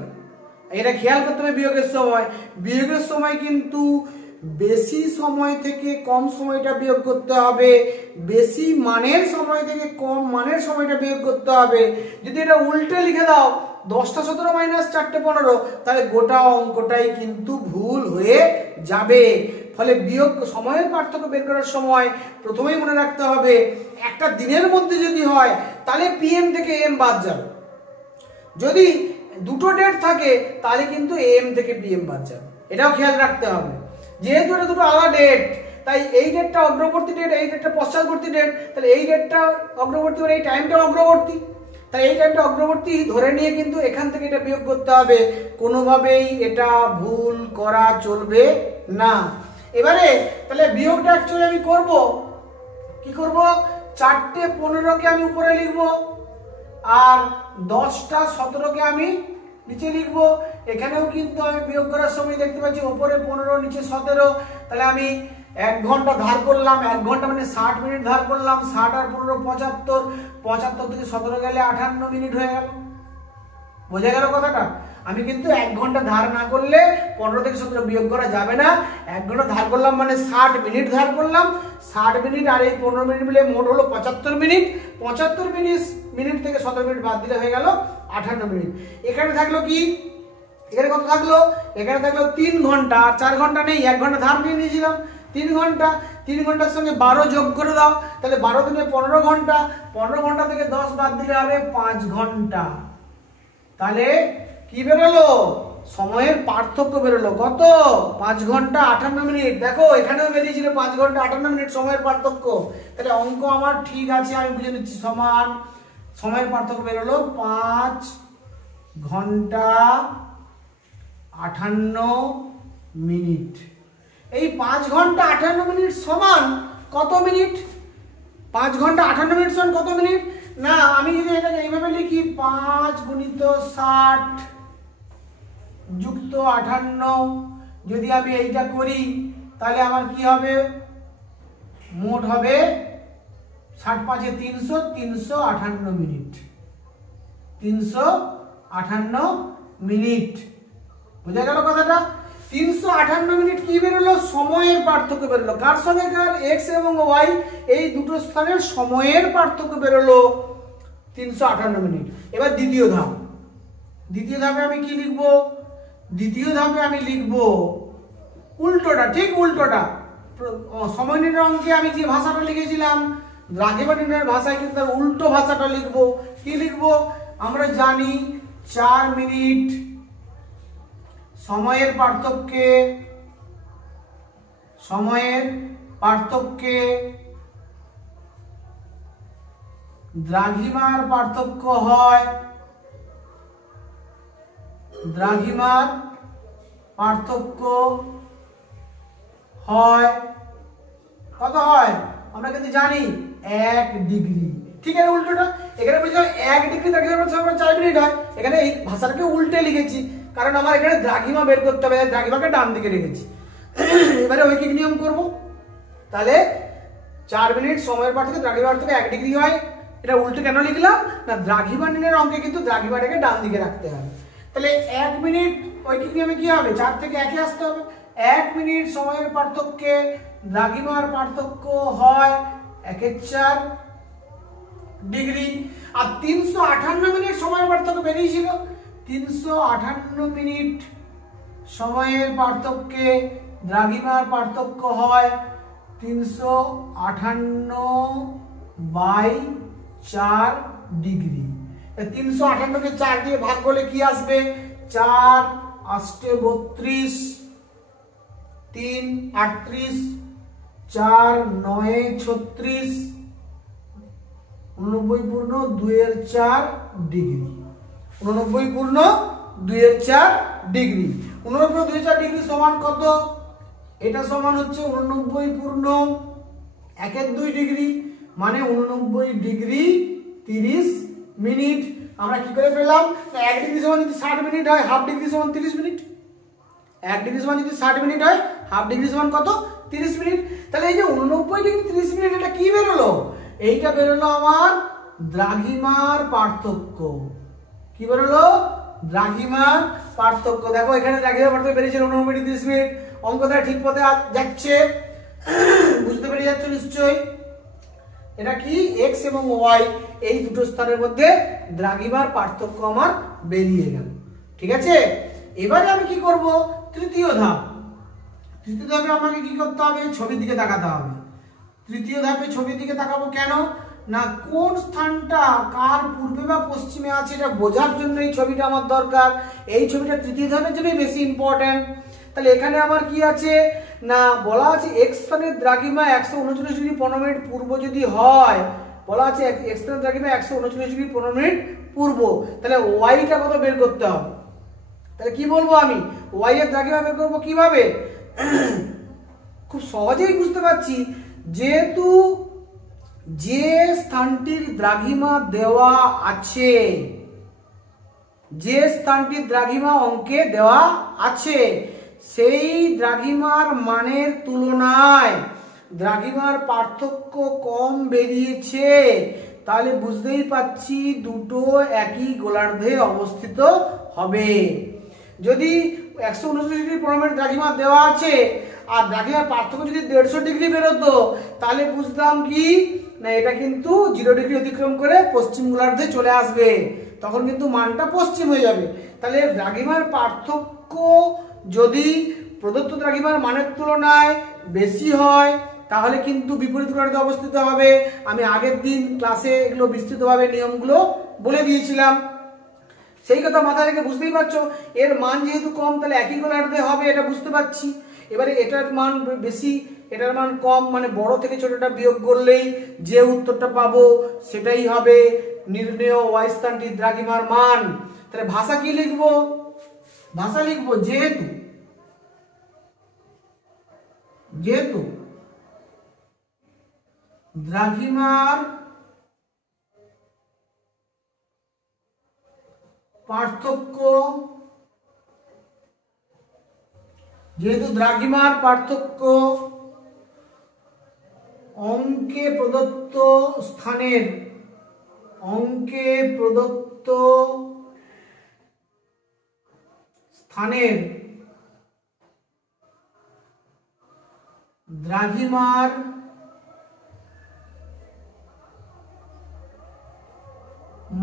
এটা খেয়াল করতে হবে। বিয়োগের সময়, বিয়োগের সময় কিন্তু বেশি সময় থেকে কম সময়টা বিয়োগ করতে হবে, বেশি মানের সময় থেকে কম মানের সময়টা বিয়োগ করতে হবে। যদি এটা উল্টে লিখে দাও 10:17 মাইনাস 4:15, তাহলে গোটা অঙ্কটাই কিন্তু ভুল হয়ে যাবে। ফলে বিয়োগ সময়ের পার্থক্য বের করার সময় প্রথমেই মনে রাখতে হবে একটা দিনের মধ্যে যদি হয় তাহলে পিএম থেকে এম বাদ যাবে, যদি দুটো ডেট থাকে তাহলে কিন্তু এম থেকে পিএম বাদ যাবে। এটাও খেয়াল রাখতে হবে। যেহেতু এটা দুটো আলাদা ডেট, তাই এই ডেটটা অগ্রবর্তী ডেট, এই ডেটটা পশ্চাৎবর্তী ডেট, তাহলে এই ডেটটা অগ্রবর্তী মানে এই টাইমটা অগ্রবর্তী, তাই এই টাইমটা অগ্রবর্তী ধরে নিয়ে কিন্তু এখান থেকে এটা বিয়োগ করতে হবে, কোনোভাবেই এটা ভুল করা চলবে না। এবারে তাহলে বিয়োগটা অ্যাকচুয়ালি আমি করব কি করব, 4টে 15কে আমি উপরে লিখবো আর 10টা 17কে আমি নিচে লিখবো। এখানেও কিন্তু আমি বিয়োগ করার সময় দেখতে পাচ্ছি উপরে 15 নিচে 17, তাহলে আমি 1 ঘন্টা ধার করলাম, 1 ঘন্টা মানে 60 মিনিট ধার করলাম, 60 আর 15 75, 75 থেকে 17 গেলে 58 মিনিট হয়ে গেল। বোঝা গেল কথাটা? আমি কিন্তু 1 ঘন্টা ধার না করলে 15 থেকে 17 বিয়োগ করা যাবে না। 1 ঘন্টা ধার করলাম মানে 60 মিনিট ধার করলাম, 60 মিনিট আর এই 15 মিনিট মিলে মোট হলো 75 মিনিট। 75 মিনিট থেকে 17 মিনিট বাদ দিলে হয়ে গেল 58 মিনিট। এখানে থাকলো কি, এখানে কত থাকলো, এখানে থাকলো 3 ঘন্টা, আর 4 ঘন্টা নেই, 1 ঘন্টা ধার নিয়ে নিয়েছিলাম। 3 ঘন্টা, 3 ঘন্টার সঙ্গে 12 যোগ করে দাও, তাহলে 12 দিনে 15 ঘন্টা, 15 ঘন্টা থেকে 10 বাদ দিলে হবে 5 ঘন্টা। তাহলে কি বেরোলো, সময়ের পার্থক্য বেরোলো কত, 5 ঘন্টা 58 মিনিট। দেখো এখানেও বেরিয়েছিল 5 ঘন্টা 58 মিনিট সময়ের পার্থক্য। তাহলে অঙ্ক আমার ঠিক আছে, আমি বুঝে নিচ্ছি, সমান সময়ের পার্থক্য বেরোলো 5 ঘন্টা 58 মিনিট। এই 5 ঘন্টা 58 মিনিট সমান কত মিনিট, 5 ঘন্টা 58 মিনিট সমান কত মিনিট, না আমি যদি এটাকে এইভাবে লিখি 5 গুণিত 60 যুক্ত 58, যদি আমি এইটা করি তাহলে আমার কি হবে, মোট হবে 60 5 300, 358 মিনিট, 358 মিনিট। বুঝা গেল কথাটা? 358 মিনিট কি বেরোলো, সময়ের পার্থক্য বেরোলো। কার সঙ্গে কার, এক্স এবং ওয়াই এই দুটো স্থানের সময়ের পার্থক্য বেরোলো 358 মিনিট। এবার দ্বিতীয় ধাপ, দ্বিতীয় ধাপে আমি কি লিখবো, দ্বিতীয় ধাপে আমি লিখবো উল্টোটা, ঠিক উল্টোটা। সময় নির্ণয় অঙ্কে আমি যে ভাষাটা লিখেছিলাম দ্রাঘিমা নির্ণয়ের ভাষায় কিন্তু তার উল্টো ভাষাটা লিখবো। কি লিখবো, আমরা জানি 4 মিনিট সময়ের পার্থক্যে, সময়ের পার্থক্যে দ্রাঘিমার পার্থক্য হয়, দ্রাঘিমার পার্থক্য হয় কত হয়, আমরা কিন্তু জানি 1 ডিগ্রি। ঠিক আছে, উল্টোটা এখানে বলছিলাম 1 ডিগ্রি দ্রাঘিমার পার্থক্য 4 মিনিট হয়, এখানে এই ভাষাটাকে উল্টে লিখেছি কারণ আমার এখানে দ্রাঘিমা বের করতে হবে, দ্রাঘিমাকে ডান দিকে রেখেছি। এবারে ঐকিক নিয়ম করব, তাহলে 4 মিনিট সময়ের পার্থক্য দ্রাঘিমার পার্থক্য 1 ডিগ্রি হয়। এটা উল্টে কেন লিখলাম না, দ্রাঘিমা নির্ণয়ের অঙ্কে কিন্তু দ্রাঘিমাটাকে ডান দিকে রাখতে হবে। তাহলে 1 মিনিট ঐকিক নিয়মে কি হবে, 4 থেকে 1 এ আসতে হবে। 1 মিনিট সময়ের পার্থক্যে দ্রাঘিমার পার্থক্য হয় 1/4 ডিগ্রি। আর 358 মিনিট সময়ের পার্থক্য বেরিয়েছিল, 358 মিনিট সময়ের পার্থক্যে দ্রাঘিমার পার্থক্য হয় 358/4 ডিগ্রি। 358কে 4 দিয়ে ভাগ করলে কি আসবে, 4 8 32, 3 38, 4 9 36, 89 পূর্ণ 2/4 ডিগ্রি, 89 পূর্ণ 2/4 ডিগ্রি। 89 পূর্ণ 2/4 ডিগ্রি সমান কত, এটা সমান হচ্ছে 89 পূর্ণ 1/2 ডিগ্রি, মানে 89 ডিগ্রি 30 মিনিট। আমরা কি করে পেলাম, 1 ডিগ্রি সমান যদি 60 মিনিট হয়, হাফ ডিগ্রি সমান 30 মিনিট। 1 ডিগ্রি সমান যদি 60 মিনিট হয়, হাফ ডিগ্রি সমান কত, 30 মিনিট। তাহলে এই যে 89 ডিগ্রি 30 মিনিট, এটা কি বেরোলো, এইটা বেরোলো আমার দ্রাঘিমার পার্থক্য। কি বেরোলো, দ্রাঘিমার পার্থক্য। দেখো এখানে দ্রাঘিমার পার্থক্য বেরিয়েছে 89 ডিগ্রি 30 মিনিট। অঙ্কটা ঠিক পথে যাচ্ছে, বুঝতে পেরে যাচ্ছ নিশ্চয়ই। এটা কি, এক্স এবং ওয়াই এই দুটো স্থানের মধ্যে দ্রাঘিমার পার্থক্য আমার বেরিয়ে গেল। ঠিক আছে, এবারে আমি কি করব, তৃতীয় ধাপ। তৃতীয় ধাপে আমাকে কি করতে হবে, ছবির দিকে তাকাতে হবে। তৃতীয় ধাপে ছবির দিকে তাকাবো কেন না, কোন স্থানটা কার পূর্বে বা পশ্চিমে আছে এটা বোঝার জন্য এই ছবিটা আমার দরকার। এই ছবিটা তৃতীয় ধাপের জন্যই বেশি ইম্পর্টেন্ট। তাহলে এখানে আমার কি আছে না, বলা আছে এক্স স্থানের দ্রাঘিমা 139 ডিগ্রি 15 মিনিট পূর্ব যদি হয়, বলা আছে এক্স স্থানের দ্রাঘিমা 139 ডিগ্রি 15 মিনিট পূর্ব, তাহলে ওয়াইটা কত বের করতে হবে। তাহলে কি বলবো আমি, ওয়াই এর দ্রাঘিমা বের করবো কিভাবে, খুব সহজেই বুঝতে পারছি, যেহেতু যে স্থানটির দ্রাঘিমা দেওয়া আছে, যে স্থানটির দ্রাঘিমা অঙ্কে দেওয়া আছে, সেই দ্রাঘিমার মানের তুলনায় দ্রাঘিমার পার্থক্য কম বেরিয়েছে, তাহলে বুঝতেই পাচ্ছি দুটো একই গোলার্ধে অবস্থিত হবে। যদি 139 ডিগ্রি 15 মিনিট দ্রাঘিমা দেওয়া আছে আর দ্রাঘিমার পার্থক্য যদি 150 ডিগ্রি বেরোতো, তাহলে বুঝতাম কি না এটা কিন্তু 0 ডিগ্রি অতিক্রম করে পশ্চিম গোলার্ধে চলে আসবে, তখন কিন্তু মানটা পশ্চিম হয়ে যাবে। তাহলে দ্রাঘিমার পার্থক্য যদি প্রদত্ত দ্রাঘিমার মানের তুলনায় বেশি হয়, তাহলে কিন্তু বিপরীত গোলার্ধে অবস্থিত হবে। আমি আগের দিন ক্লাসে এগুলো বিস্তৃতভাবে নিয়মগুলো বলে দিয়েছিলাম, সেই কথা মাথায় রেখে বুঝতেই পারছো এর মান যেহেতু কম, তাহলে একই গোলার্ধে হবে, এটা বুঝতে পারছি। এবারে এটার মান বেশি, এটার মান কম, মানে বড় থেকে ছোটটা বিয়োগ করলেই যে উত্তরটা পাবো সেটাই হবে নির্ণেয় ওয়াই স্থানটির দ্রাঘিমার মান। তাহলে ভাষা কি লিখবো, ভাষা লিখবো যেহেতু দ্রাঘিমার পার্থক্য, যেহেতু দ্রাঘিমার পার্থক্য অঙ্কে প্রদত্ত স্থানের দ্রাঘিমার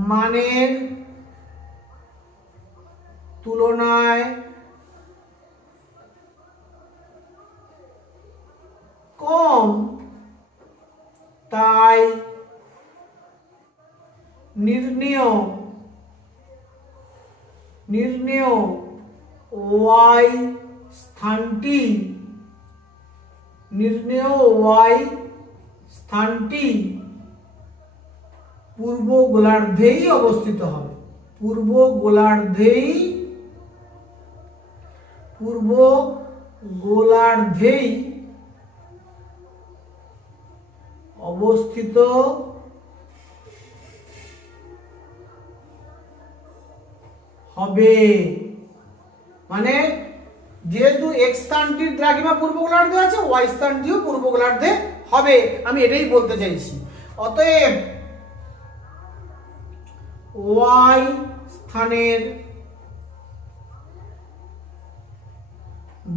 মানের তুলনায় কম, তাই নির্ণেয় ওয়াই স্থানটি পূর্ব গোলার্ধেই অবস্থিত হবে, পূর্ব গোলার্ধেই অবস্থিত হবে। মানে যেহেতু এক্স স্থানটির দ্রাঘিমা পূর্ব গোলার্ধে আছে, ওয়াই স্থানটিও পূর্ব গোলার্ধে হবে, আমি এটাই বলতে চাইছি। অতএব ওয়াই স্থানের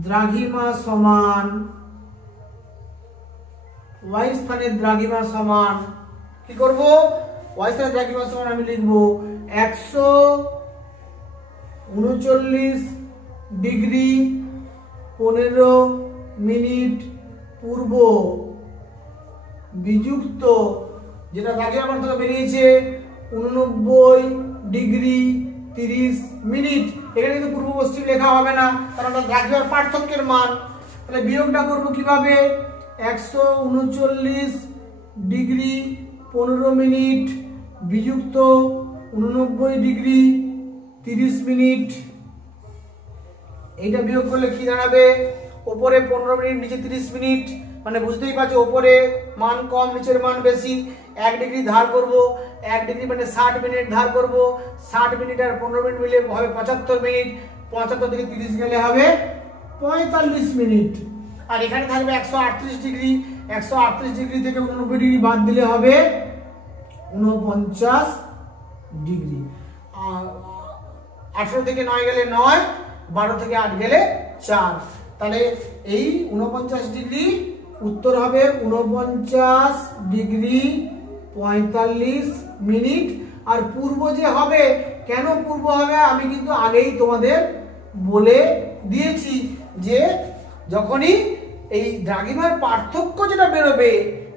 দ্রাঘিমা সমান, কি করব, ওয়াই স্থানের দ্রাঘিমা সমান আমি লিখব 139 ডিগ্রি 15 মিনিট পূর্ব বিযুক্ত, যেটা দ্রাঘিমা পার্থক্য বেরিয়েছে 89 ডিগ্রি 30 মিনিট। এখানে কিন্তু পূর্ব পশ্চিম লেখা হবে না, কারণ এটা দ্রাঘিমার পার্থক্যের মান। তাহলে বিয়োগটা করব কিভাবে, 139 ডিগ্রি 15 মিনিট বিযুক্ত 89 ডিগ্রি 30 মিনিট, এইটা বিয়োগ করলে কি দাঁড়াবে, উপরে 15 মিনিট নিচে 30 মিনিট, মানে বুঝতেই পারছো উপরে মান কম নিচের মান বেশি। 1 ডিগ্রি ধার করব, 1 ডিগ্রি মানে 60 মিনিট ধার করব, 60 মিনিট আর 15 মিনিট মিলে হবে 75 মিনিট, 75 থেকে 30 গেলে হবে 45 মিনিট। আর এখানে থাকবে 138 ডিগ্রি, 138 ডিগ্রি থেকে 89 ডিগ্রি বাদ দিলে হবে 49 ডিগ্রি। 18 থেকে 9 গেলে 9, 12 থেকে 8 গেলে 4, তাহলে এই 49 ডিগ্রি উত্তর হবে 49 ডিগ্রি 45 মিনিট। আর পূর্ব যে হবে, কেন পূর্ব হবে আমি কিন্তু আগেই তোমাদের বলে দিয়েছি, যে যখনই এই দ্রাঘিমার পার্থক্য যেটা বেরোবে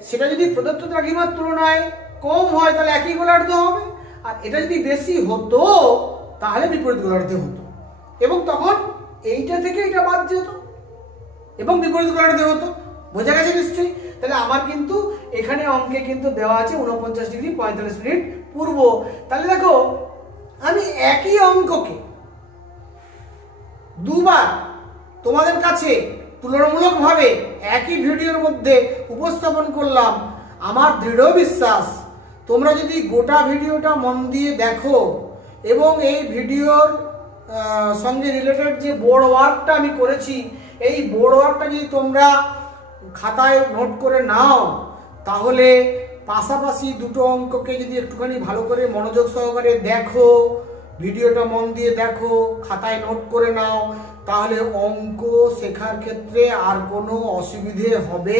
সেটা যদি প্রদত্ত দ্রাঘিমার তুলনায় কম হয় তাহলে একই গোলার্ধ হবে, আর এটা যদি বেশি হতো তাহলে বিপরীত গোলার্ধে হতো, এবং তখন এইটা থেকে এটা বাদ যেত। এবং বিপরীত কোণাটিতে হতো। বোঝা গেছে নিশ্চয়ই? তাহলে আমার কিন্তু এখানে অঙ্কে কিন্তু দেওয়া আছে 49 ডিগ্রি 45 মিনিট পূর্ব। তাহলে দেখো আমি একই অঙ্ককে দুবার তোমাদের কাছে তুলনামূলকভাবে একই ভিডিওর মধ্যে উপস্থাপন করলাম। আমার দৃঢ় বিশ্বাস তোমরা যদি গোটা ভিডিওটা মন দিয়ে দেখো এবং এই ভিডিওর সঙ্গে রিলেটেড যে বোর্ড ওয়ার্কটা আমি করেছি, এই বোর্ড ওয়ার্কটা যদি তোমরা খাতায় নোট করে নাও, তাহলে পাশাপাশি দুটো অঙ্ককে যদি একটুখানি ভালো করে মনোযোগ সহকারে দেখো, ভিডিওটা মন দিয়ে দেখো, খাতায় নোট করে নাও, তাহলে অঙ্ক শেখার ক্ষেত্রে আর কোনো অসুবিধে হবে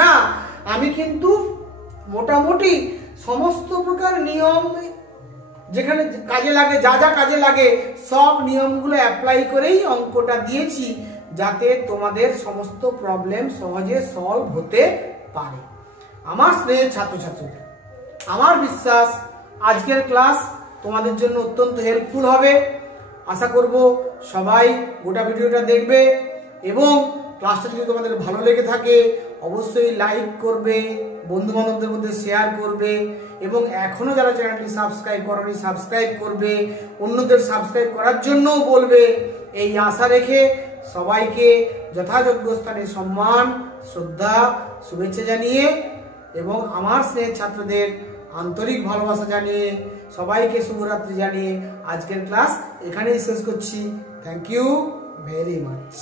না। আমি কিন্তু মোটামুটি সমস্ত প্রকার নিয়ম যেখানে কাজে লাগে, যা যা কাজে লাগে সব নিয়মগুলো অ্যাপ্লাই করেই অঙ্কটা দিয়েছি, যাতে তোমাদের সমস্ত প্রবলেম সহজে সলভ হতে পারে। আমার স্নেহের ছাত্রছাত্রীরা, আমার বিশ্বাস আজকের ক্লাস তোমাদের জন্য অত্যন্ত হেল্পফুল হবে। আশা করব সবাই গোটা ভিডিওটা দেখবে এবং ক্লাসটা যদি তোমাদের ভালো লেগে থাকে অবশ্যই লাইক করবে, বন্ধু বান্ধবদের মধ্যে শেয়ার করবে এবং এখনো যারা চ্যানেলটি সাবস্ক্রাইব করোনি সাবস্ক্রাইব করবে, অন্যদের সাবস্ক্রাইব করার জন্যও বলবে। এই আশা রেখে সবাইকে যথাযোগ্য স্থানে সম্মান, শ্রদ্ধা, শুভেচ্ছা জানিয়ে এবং আমার স্নেহের ছাত্রদের আন্তরিক ভালোবাসা জানিয়ে সবাইকে শুভরাত্রি জানিয়ে আজকের ক্লাস এখানেই শেষ করছি। Thank you very much.